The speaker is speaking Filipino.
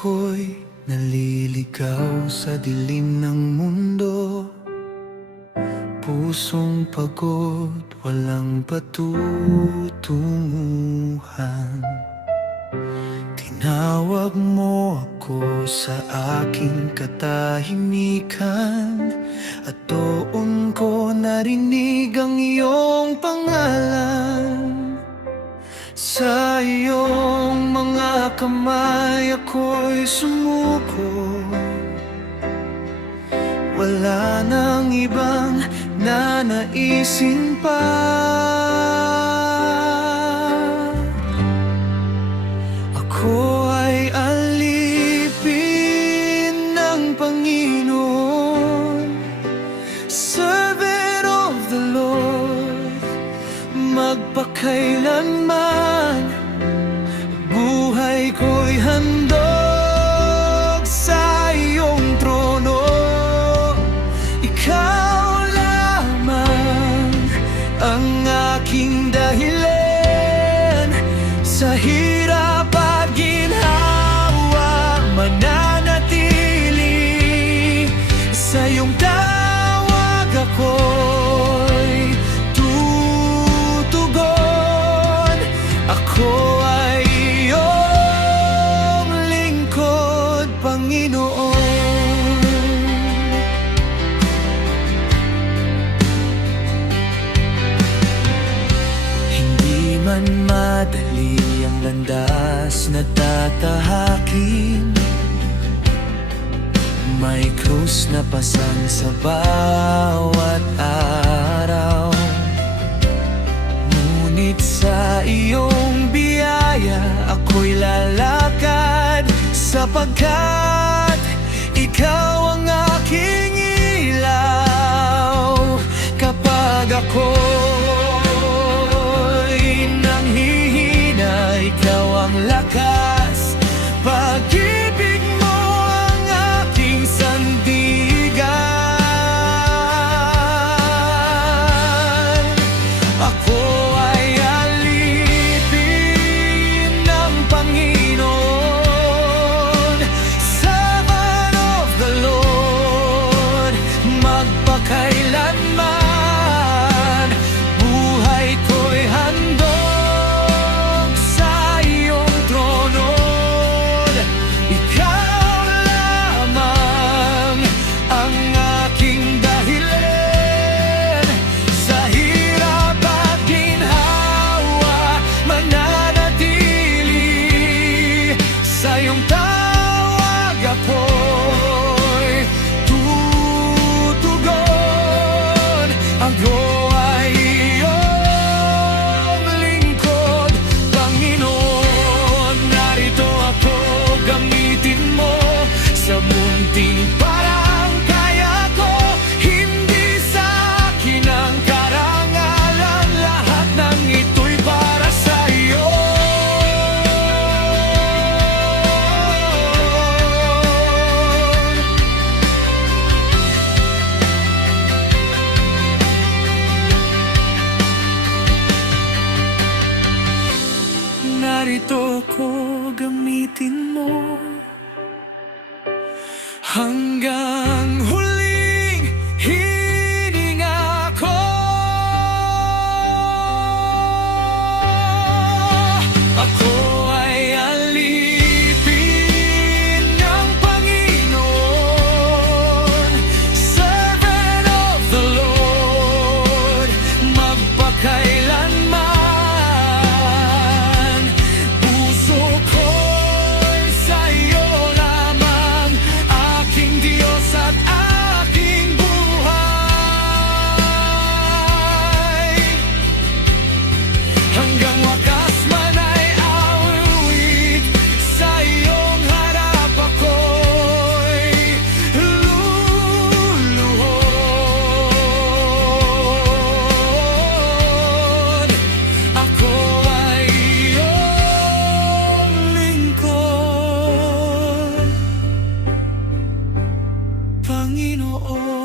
ako'y naliligaw sa dilim ng mundo. Pusong pagod, walang patutunguhan. Tinawag mo ako sa aking katahimikan, at doon ko narinig ang iyong pangalan. Sa iyong mga kamay ako'y sumuko. Wala nang ibang nanaisin pa. Ako ay alipin ng Panginoon, servant of the Lord, magpakailanman. Buhay ko'y handog sa iyong trono. Ikaw lamang ang aking dahilan. Sa hirap at ginhawa, mananatili. Sa iyong tawag ako'y tutugon. Ako ay iyong lingkod, Panginoon. Hindi man madali ang landas na tatahakin, may krus na pasang sa bawat araw. Ngunit sa iyong biyaya ako'y lalakad, sapagkat ikaw ang aking ilaw. Kapag ako'y nanghihina, ikaw ang lakas. Pag-ibig mo ang aking sandigan. Ako ay alipin ng Panginoon, servant of the Lord, magpakailanman. Buhay ko'y handog sa iyong trono. Ikaw lamang ang aking dahilan. Sa hirap at ginhawa, mananatili. Sa iyong tawag ako'y tutugon. Ako ay iyong lingkod, Panginoon. Narito ako, gamitin mo sa munting parang kaya ko. Hindi sa akin ang karangalan, lahat ng ito'y para sa iyo. Narito ako, gamitin mo hanggang huling hininga ko. Ako ay alipin ng Panginoon, servant of the Lord, magpakailanman. Puso ko'y sa iyo lamang, aking Diyos at aking buhay. Hanggang wakas man ay awit, sa iyong harap ako'y luluhod. Ako ay iyong lingkod, Panginoon.